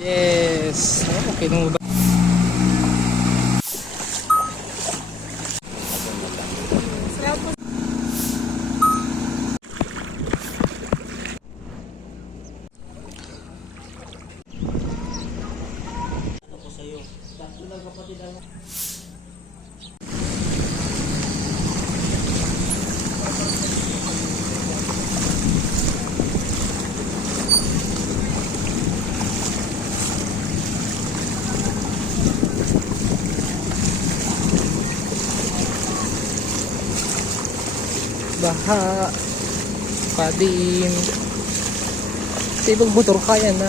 Yes. Okay, nung ba? Baha padim sibag motor kaya na.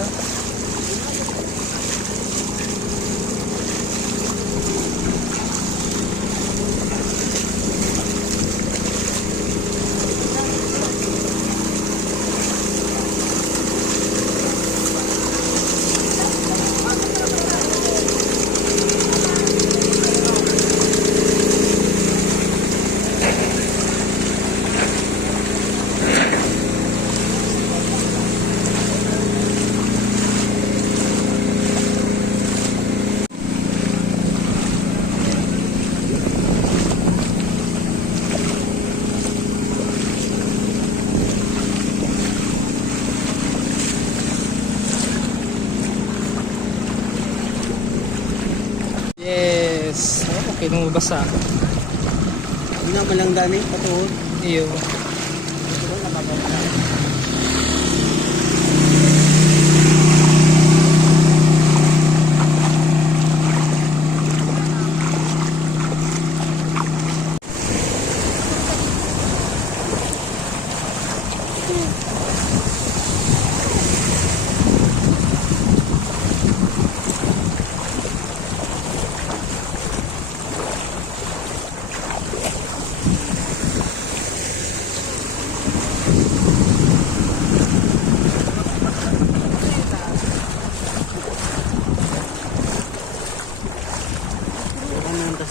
Yes. Okay, nung basa. Hindi na malang dami patuod. Iyo. Ito na mababa.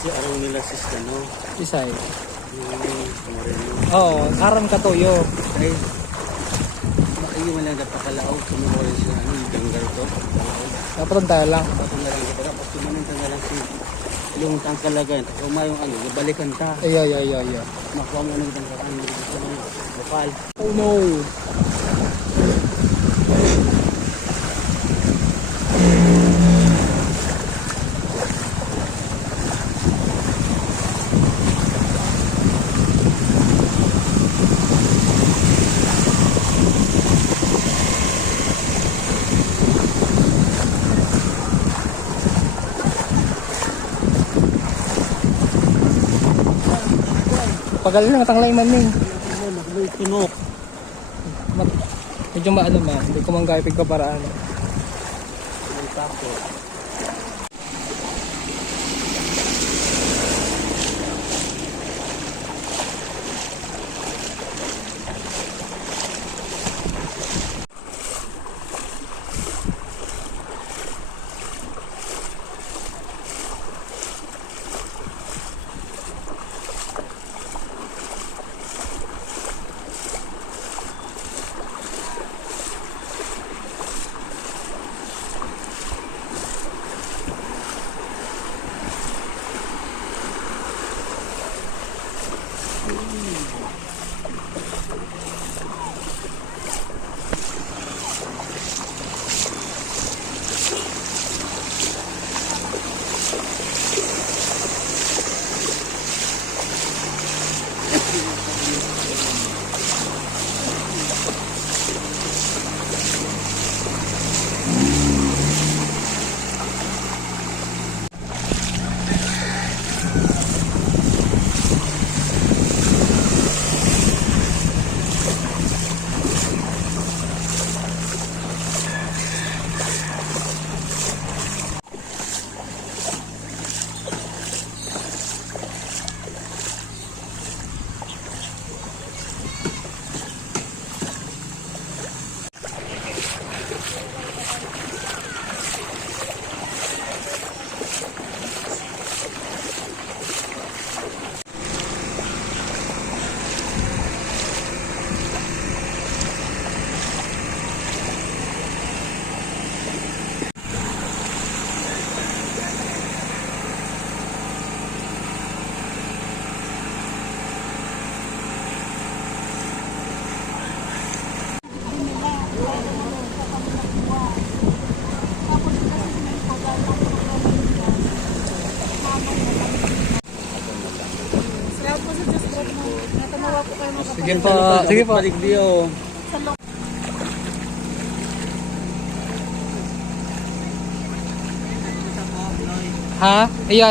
Si arang nila sis ano Isay. Moreno. Oo, aram ka toyo. Ay makayo man lang napakalaog sumuha sa ano yung ganggal to. Dapat tayo lang. Tapos na lang kita tapos tumanin ka na lang si yung tangkalagan o mayong ano balikan ka. Ay. Makuha mo ng tangkalan dito sa lokal. Oh no. Pagal lang tanglay man ning. May tunok. Medyo maano man, hindi ko manggaya pigkaparaan. May tako. Sige po. Sige po. Balik diyo. Ha? Iya.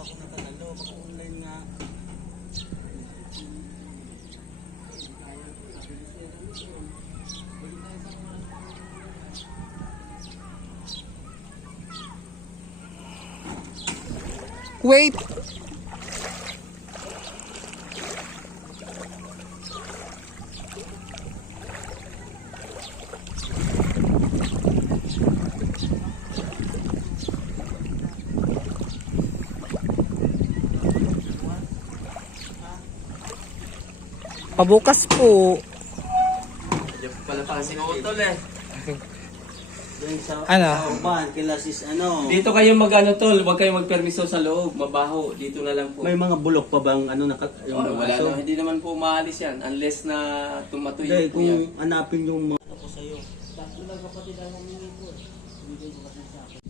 Ako natatalo, maka-online nga. Wait. Pabukas po. Diyan po pala pala si Utol eh. Yan sa Ano? Uban, kila sis ano. Dito kayo mag-ano tol, huwag kayong magpermiso sa loob, mabaho. Dito na lang po. May mga bulok pa bang ano yung Oh, wala aso? na, hindi naman po maalis yan unless na tumatuyo Hindi, po kung yan. hanapin yung mga ako sa'yo. Tatlo lang kapatid ang humingi ko. Bigay ko kasi sa akin.